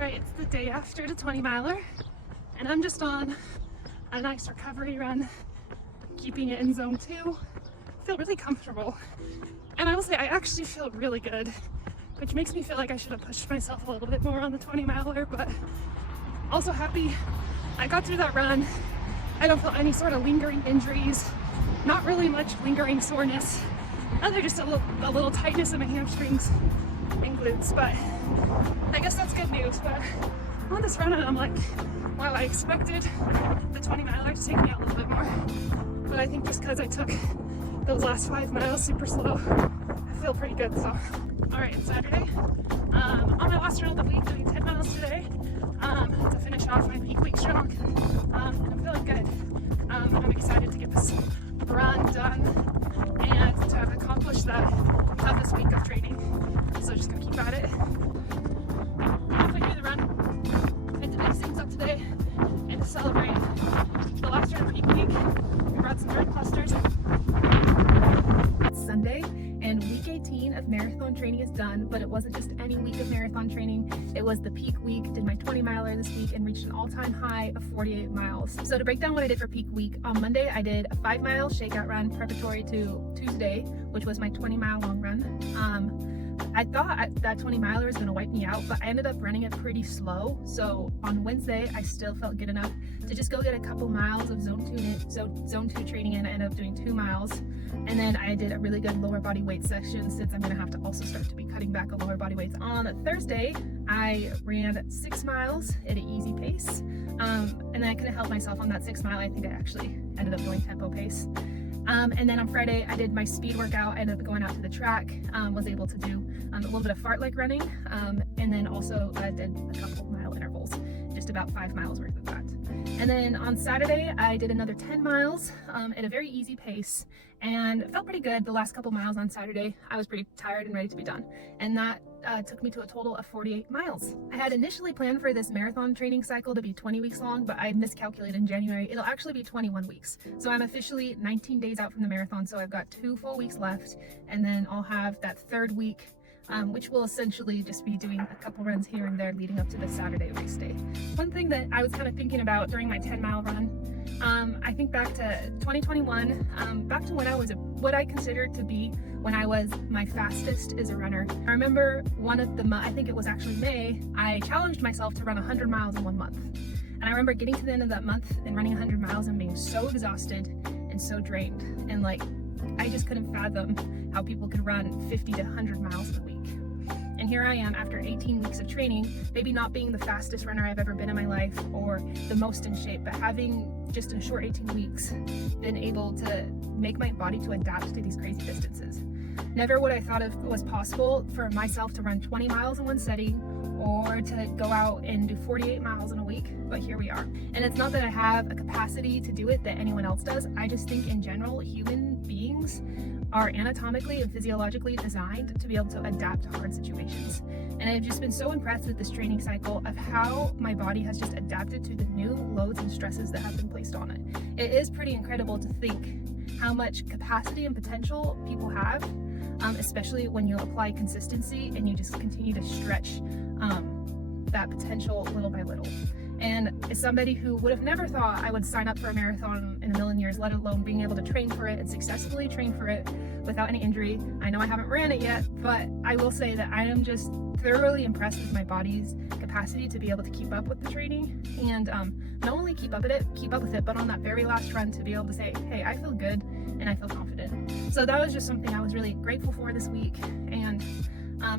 Alright, it's the day after the 20 miler, and I'm just on a nice recovery run, keeping it in zone 2. I feel really comfortable, and I will say I actually feel really good, which makes me feel like I should have pushed myself a little bit more on the 20 miler, but also happy I got through that run. I don't feel any sort of lingering injuries, not really much lingering soreness, other just a little tightness in my hamstrings and glutes, but I guess that's good news. But on this run, I'm like, wow, I expected the 20 miler to take me out a little bit more, but I think just because I took those last 5 miles super slow, I feel pretty good. So, all right, it's Saturday. On my last run of the week, doing 10 miles today to finish off my peak week strong. I'm feeling good. I'm excited to get this run done and to have accomplished that toughest week of training. So just gonna keep at it. Halfway through the run, and to mix things up today and to celebrate the last run of peak week, we brought some dirt clusters. It's Sunday and week 18 of marathon training is done, but it wasn't just any week of marathon training. It was the peak week. Did my 20 miler this week and reached an all-time high of 48 miles. So to break down what I did for peak week, on Monday I did a 5-mile shakeout run preparatory to Tuesday, which was my 20-mile long run. I thought that 20 miler was going to wipe me out, but I ended up running it pretty slow. So on Wednesday, I still felt good enough to just go get a couple miles of zone 2 training in. I ended up doing 2 miles. And then I did a really good lower body weight section, since I'm going to have to also start to be cutting back on lower body weights. On Thursday, I ran 6 miles at an easy pace. And then I couldn't help myself on that 6 mile. I think I actually ended up going tempo pace. And then on Friday, I did my speed workout. I ended up going out to the track, was able to do a little bit of fartlek running, and then also I did a couple mile intervals, just about 5 miles worth of that. And then on Saturday, I did another 10 miles at a very easy pace, and it felt pretty good. The last couple miles on Saturday, I was pretty tired and ready to be done. And that took me to a total of 48 miles. I had initially planned for this marathon training cycle to be 20 weeks long, but I miscalculated in January. It'll actually be 21 weeks. So I'm officially 19 days out from the marathon, so I've got 2 full weeks left, and then I'll have that 3rd week, which will essentially just be doing a couple runs here and there leading up to the Saturday race day. One thing that I was kind of thinking about during my 10-mile run, I think back to 2021, back to when I was what I considered to be when I was my fastest as a runner. I remember one of the, I think it was actually May, I challenged myself to run 100 miles in 1 month. And I remember getting to the end of that month and running 100 miles and being so exhausted and so drained. And like, I just couldn't fathom how people could run 50 to 100 miles in a week. And here I am after 18 weeks of training, maybe not being the fastest runner I've ever been in my life or the most in shape, but having just in a short 18 weeks been able to make my body to adapt to these crazy distances. Never would I thought it was possible for myself to run 20 miles in one setting or to go out and do 48 miles in a week, but here we are. And it's not that I have a capacity to do it that anyone else does. I just think in general, human beings are anatomically and physiologically designed to be able to adapt to hard situations. And I've just been so impressed with this training cycle of how my body has just adapted to the new loads and stresses that have been placed on it. It is pretty incredible to think how much capacity and potential people have, especially when you apply consistency and you just continue to stretch that potential little by little. And as somebody who would have never thought I would sign up for a marathon in a million years, let alone being able to train for it and successfully train for it without any injury. I know I haven't ran it yet, but I will say that I am just thoroughly impressed with my body's capacity to be able to keep up with the training, and not only keep up with it, but on that very last run to be able to say, hey, I feel good and I feel confident. So that was just something I was really grateful for this week, and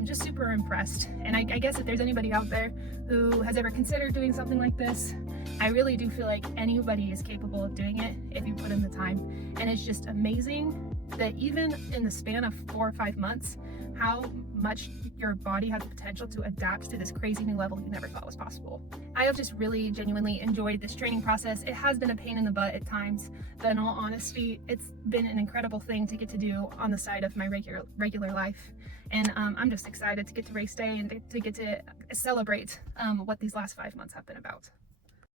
just super impressed. And I guess if there's anybody out there who has ever considered doing something like this, I really do feel like anybody is capable of doing it if you put in the time. And it's just amazing that even in the span of 4 or 5 months, how much your body has the potential to adapt to this crazy new level you never thought was possible. I have just really genuinely enjoyed this training process. It has been a pain in the butt at times, but in all honesty, it's been an incredible thing to get to do on the side of my regular life. And I'm just excited to get to race day and to get to celebrate what these last 5 months have been about.